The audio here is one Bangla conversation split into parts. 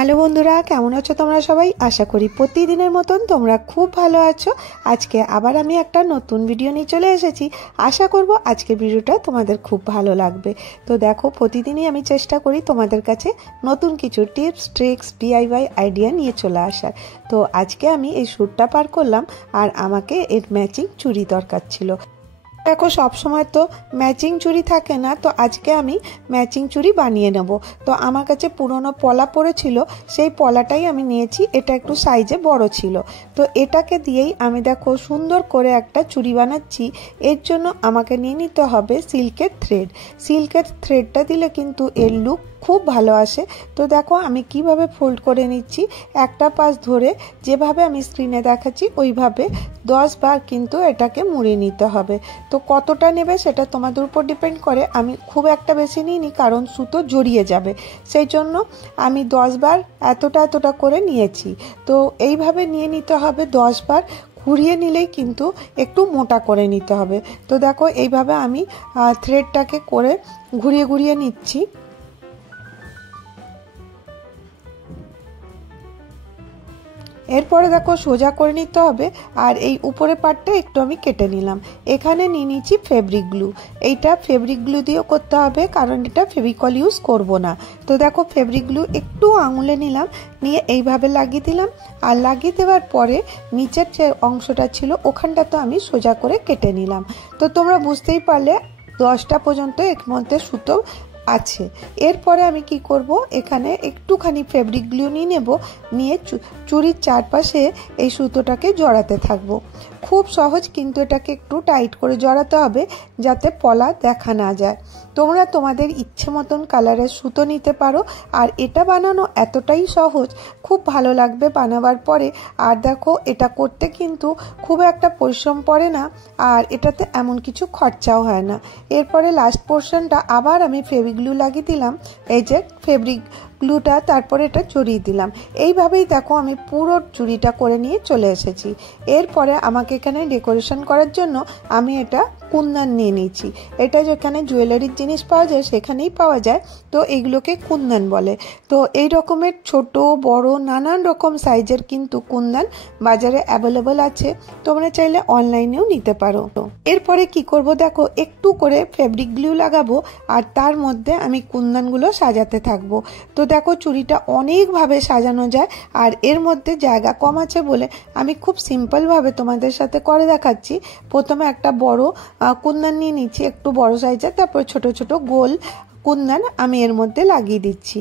হ্যালো বন্ধুরা, কেমন আছো তোমরা সবাই? আশা করি প্রতিদিনের মতন তোমরা খুব ভালো আছো। আজকে আবার আমি একটা নতুন ভিডিও নিয়ে চলে এসেছি। আশা করব আজকের ভিডিওটা তোমাদের খুব ভালো লাগবে। তো দেখো, প্রতিদিনই আমি চেষ্টা করি তোমাদের কাছে নতুন কিছু টিপস, ট্রিক্স, DIY আইডিয়া নিয়ে চলে আসার। তো আজকে আমি এই শ্যুটটা পার করলাম আর আমাকে এর ম্যাচিং চুড়ি দরকার ছিল। দেখো, সবসময় তো ম্যাচিং চুড়ি থাকে না, তো আজকে আমি ম্যাচিং চুড়ি বানিয়ে নেব। তো আমার কাছে পুরনো পলা পড়েছিল, সেই পলাটাই আমি নিয়েছি। এটা একটু সাইজে বড় ছিল, তো এটাকে দিয়েই আমি দেখো সুন্দর করে একটা চুড়ি বানাচ্ছি। এর জন্য আমাকে নিয়ে নিতে হবে সিল্কের থ্রেড। সিল্কের থ্রেডটা দিলে কিন্তু এর লুক খুব ভালো আসে। তো দেখো আমি কিভাবে ফোল্ড করে নিচ্ছি। একটা পাশ ধরে যেভাবে আমি স্ক্রিনে দেখাচ্ছি ওইভাবে 10 বার কিন্তু এটাকে মুড়ে নিতে হবে। তো কতটা নেবে সেটা তোমাদের উপর ডিপেন্ড করে। আমি খুব একটা বেশি নিইনি, কারণ সুতো জড়িয়ে যাবে, সেই জন্য আমি 10 বার এতটা করে নিয়েছি। তো এইভাবে নিয়ে নিতে হবে 10 বার। ঘুরিয়ে নিলেই কিন্তু একটু মোটা করে নিতে হবে। তো দেখো এইভাবে আমি থ্রেডটাকে করে ঘুরিয়ে নিচ্ছি। এরপরে দেখো সোজা করে নিতে হবে। আর এই উপরের পার্টটা একটু আমি কেটে নিলাম। এখানে নিয়ে নিচ্ছি ফেব্রিক গ্লু। এইটা ফেব্রিক গ্লু দিয়েও করতে হবে, কারণ এটা ফেভিকল ইউজ করব না। তো দেখো ফেব্রিক গ্লু একটু আঙুলে নিলাম, নিয়ে এইভাবে লাগিয়ে দিলাম। আর লাগিয়ে দেওয়ার পরে নিচের যে অংশটা ছিল ওখানটা তো আমি সোজা করে কেটে নিলাম। তো তোমরা বুঝতেই পারলে 10টা পর্যন্ত এর মধ্যে সুতো আছে। এরপরে আমি কি করব, এখানে একটুখানি ফেব্রিক গ্লু নিয়ে নেব, নিয়ে চুড়ির চারপাশে এই সুতোটাকে জড়াতে থাকবো। খুব সহজ, কিন্তু এটাকে একটু টাইট করে জড়াতে হবে যাতে পলা দেখা না যায়। তোমরা তোমাদের ইচ্ছে মতন কালারের সুতো নিতে পারো। আর এটা বানানো এতটাই সহজ, খুব ভালো লাগবে বানাবার পরে। আর দেখো এটা করতে কিন্তু খুব একটা পরিশ্রম পড়ে না, আর এটাতে এমন কিছু খরচাও হয় না। এরপরে লাস্ট পোর্শনটা আবার আমি ফেব্রিক গ্লু লাগিয়ে দিলাম, এই যে ফেব্রিক গ্লুটা, তারপরে এটা জড়িয়ে দিলাম। এইভাবেই দেখো আমি পুরো চুড়িটা করে নিয়ে চলে এসেছি। এরপরে আমাকে এখানে ডেকোরেশন করার জন্য আমি এটা কুন্দন নিয়ে নিয়েছি। এটা যেখানে জুয়েলারির জিনিস পাওয়া যায় সেখানেই পাওয়া যায়, তো এগুলোকে কুন্দন বলে। তো এই রকমের ছোট বড় নানান রকম সাইজের কিন্তু কুন্দন বাজারে অ্যাভেলেবল আছে, তোমরা চাইলে অনলাইনেও নিতে পারো। এরপরে কি করব, দেখো একটু করে ফেব্রিক গ্লু লাগাবো আর তার মধ্যে আমি কুন্দনগুলো সাজাতে থাকবো। তো দেখো চুড়িটা অনেকভাবে সাজানো যায়, আর এর মধ্যে জায়গা কম আছে বলে আমি খুব সিম্পলভাবে তোমাদের সাথে করে দেখাচ্ছি। প্রথমে একটা বড় কুন্দন নিয়ে নিচ্ছি, একটু বড় সাইজের, তারপর ছোট ছোট গোল কুন্দন আমি এর মধ্যে লাগিয়ে দিচ্ছি।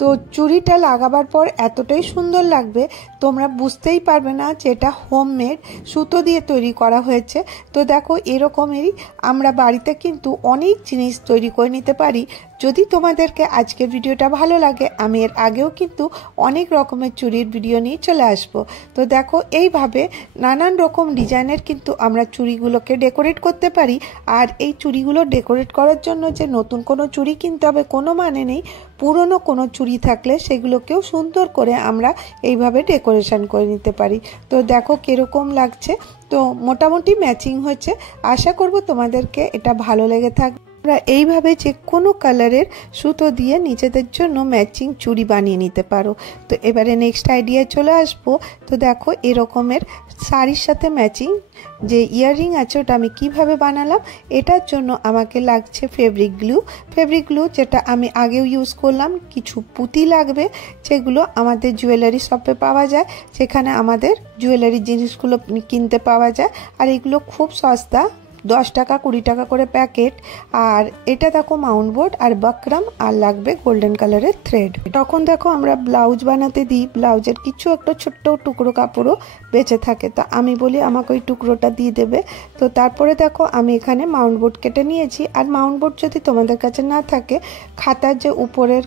তো চুড়িটা লাগাবার পর এতটাই সুন্দর লাগবে, তোমরা বুঝতেই পারবে না যে এটা হোমমেড সুতো দিয়ে তৈরি করা হয়েছে। তো দেখো এরকমেরই আমরা বাড়িতে কিন্তু অনেক জিনিস তৈরি করে নিতে পারি। যদি তোমাদেরকে আজকের ভিডিওটা ভালো লাগে, আমি এর আগেও কিন্তু অনেক রকমের চুড়ির ভিডিও নিয়ে চলে আসব। তো দেখো এইভাবে নানান রকম ডিজাইনের কিন্তু আমরা চুড়িগুলোকে ডেকোরেট করতে পারি। আর এই চুড়িগুলো ডেকোরেট করার জন্য যে নতুন কোনো চুড়ি কিনতে হবে কোনো মানে নেই। পুরনো কোনো চুড়ি থাকলে সেগুলোকেও সুন্দর করে আমরা এইভাবে ডেকোরেশন করে নিতে পারি। তো দেখো কিরকম লাগছে। তো মোটামুটি ম্যাচিং হয়েছে। আশা করব তোমাদেরকে এটা ভালো লেগে থাকবে। আমরা এইভাবে যে কোনো কালারের সুতো দিয়ে নিজেদের জন্য ম্যাচিং চুড়ি বানিয়ে নিতে পারো। তো এবারে নেক্সট আইডিয়ায় চলে আসবো। তো দেখো এরকমের শাড়ির সাথে ম্যাচিং যে ইয়াররিং আছে ওটা আমি কিভাবে বানালাম। এটার জন্য আমাকে লাগছে ফেব্রিক গ্লু। ফেব্রিক গ্লু যেটা আমি আগেও ইউজ করলাম। কিছু পুঁতি লাগবে, যেগুলো আমাদের জুয়েলারি শপে পাওয়া যায়, সেখানে আমাদের জুয়েলারি জিনিসগুলো কিনতে পাওয়া যায়। আর এগুলো খুব সস্তা, 10 টাকা 20 টাকা করে প্যাকেট। আর এটা দেখো মাউন্ট বোর্ড আর বাকরাম, আর লাগবে গোল্ডেন কালারের থ্রেড। তখন দেখো আমরা ব্লাউজ বানাতে দিই, ব্লাউজের কিছু একটা ছোট্ট টুকরো কাপড়ও বেঁচে থাকে, তো আমি বলি আমাকে ওই টুকরোটা দিয়ে দেবে। তো তারপরে দেখো আমি এখানে মাউন্ট বোর্ড কেটে নিয়েছি। আর মাউন্ট বোর্ড যদি তোমাদের কাছে না থাকে, খাতার যে উপরের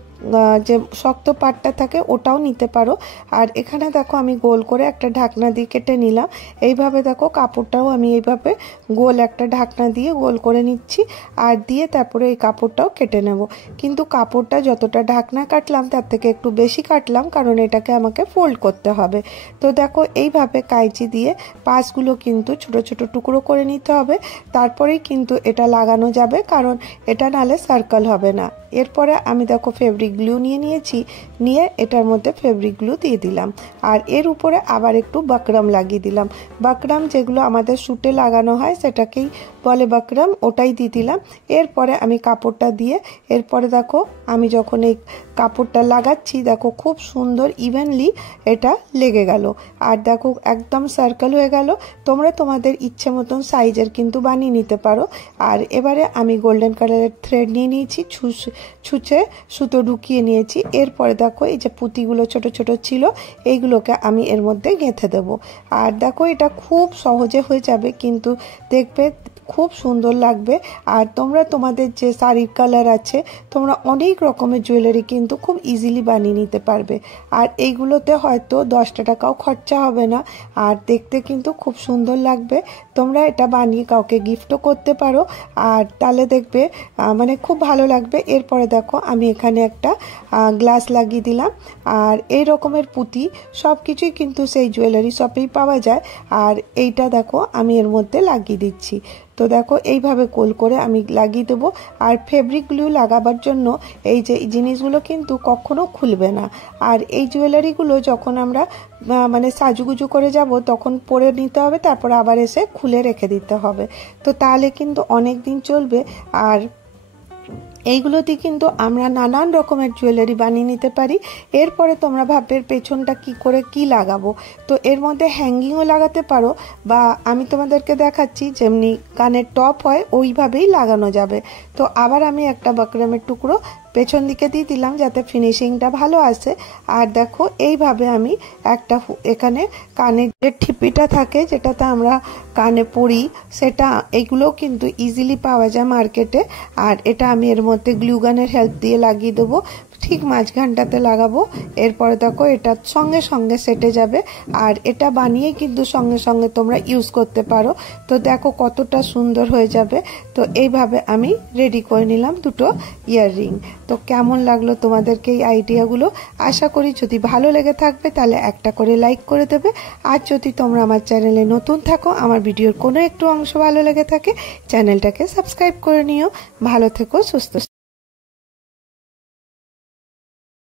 যে শক্ত পাটটা থাকে ওটাও নিতে পারো। আর এখানে দেখো আমি গোল করে একটা ঢাকনা দিয়ে কেটে নিলাম। এইভাবে দেখো কাপড়টাও আমি এইভাবে গোল একটা ঢাকনা দিয়ে গোল করে নিচ্ছি, আর দিয়ে তারপরে এই কাপড়টাও কেটে নেব। কিন্তু কাপড়টা যতটা ঢাকনা কাটলাম তার থেকে একটু বেশি কাটলাম, কারণ এটাকে আমাকে ফোল্ড করতে হবে। তো দেখো এইভাবে কাঁচি দিয়ে পাশগুলো কিন্তু ছোট ছোট টুকরো করে নিতে হবে, তারপরেই কিন্তু এটা লাগানো যাবে, কারণ এটা নাহলে সার্কেল হবে না। এরপরে আমি দেখো ফেব্রিক গ্লু নিয়েছি, নিয়ে এটার মধ্যে ফেব্রিক গ্লু দিয়ে দিলাম। আর এর উপরে আবার একটু বাকরাম লাগিয়ে দিলাম। বাকরাম যেগুলো আমাদের স্যুটে লাগানো হয় সেটাকেই বলে বাকরাম, ওটাই দিয়ে দিলাম। এরপরে আমি কাপড়টা দিয়ে এরপরে দেখো আমি যখন এই কাপড়টা লাগাচ্ছি দেখো খুব সুন্দর ইভেনলি এটা লেগে গেল। আর দেখো একদম সার্কেল হয়ে গেল। তোমরা তোমাদের ইচ্ছে মতন সাইজের কিন্তু বানিয়ে নিতে পারো। আর এবারে আমি গোল্ডেন কালারের থ্রেড নিয়ে নিয়েছি, ছুঁচে সুতো ঢুকিয়ে নিয়েছি। এরপরে দেখো এই যে পুঁতিগুলো ছোট ছোট ছিল এইগুলোকে আমি এর মধ্যে গেঁথে দেবো। আর দেখো এটা খুব সহজে হয়ে যাবে, কিন্তু দেখবে খুব সুন্দর লাগবে। আর তোমরা তোমাদের যে শাড়ির কালার আছে তোমরা অনেক রকমের জুয়েলারি কিন্তু খুব ইজিলি বানিয়ে নিতে পারবে। আর এইগুলোতে হয়তো 10 টাকাও খরচা হবে না, আর দেখতে কিন্তু খুব সুন্দর লাগবে। তোমরা এটা বানিয়ে কাউকে গিফটও করতে পারো, আর তাহলে দেখবে মানে খুব ভালো লাগবে। এরপরে দেখো আমি এখানে একটা গ্লাস লাগিয়ে দিলাম। আর এই রকমের পুঁতি সব কিছুই কিন্তু সেই জুয়েলারি শপেই পাওয়া যায়। আর এইটা দেখো আমি এর মধ্যে লাগিয়ে দিচ্ছি। তো দেখো এইভাবে গোল করে আমি লাগিয়ে দেবো। আর ফেব্রিক গ্লু লাগাবার জন্য এই যে জিনিসগুলো কিন্তু কখনো খুলবে না। আর এই জুয়েলারিগুলো যখন আমরা মানে সাজুগুজু করে যাব তখন পরে নিতে হবে, তারপর আবার এসে খুলে রেখে দিতে হবে। তো তাহলে কিন্তু অনেক দিন চলবে। আর এইগুলোতে কিন্তু আমরা নানান রকমের জুয়েলারি বানিয়ে নিতে পারি। এরপরে তোমরা ভাববে পেছনটা কি করে কি লাগাবো, তো এর মধ্যে হ্যাঙ্গিংও লাগাতে পারো, বা আমি তোমাদেরকে দেখাচ্ছি যেমনি কানের টপ হয় ওইভাবেই লাগানো যাবে। তো আবার আমি একটা বাকরামের টুকরো পেছন দিকে দিয়ে দিলাম যাতে ফিনিশিংটা ভালো আসে। আর দেখো এইভাবে আমি একটা এখানে কানের যে ঠিপিটা থাকে যেটাতে আমরা কানে পরি সেটা, এইগুলোও কিন্তু ইজিলি পাওয়া যায় মার্কেটে। আর এটা আমি এর মধ্যে গ্লুগানের হেল্প দিয়ে লাগিয়ে দেবো, ঠিক মাঝখানটাতে লাগাবো। এরপরে দেখো এটা সঙ্গে সঙ্গে সেটে যাবে। আর এটা বানিয়ে কিন্তু সঙ্গে সঙ্গে তোমরা ইউজ করতে পারো। তো দেখো কতটা সুন্দর হয়ে যাবে। তো এইভাবে আমি রেডি করে নিলাম দুটো ইয়াররিং। তো কেমন লাগলো তোমাদেরকে এই আইডিয়াগুলো? আশা করি যদি ভালো লেগে থাকবে তাহলে একটা করে লাইক করে দেবে। আর যদি তোমরা আমার চ্যানেলে নতুন থাকো, আমার ভিডিওর কোনো একটু অংশ ভালো লেগে থাকে, চ্যানেলটাকে সাবস্ক্রাইব করে নিও। ভালো থেকো, সুস্থ।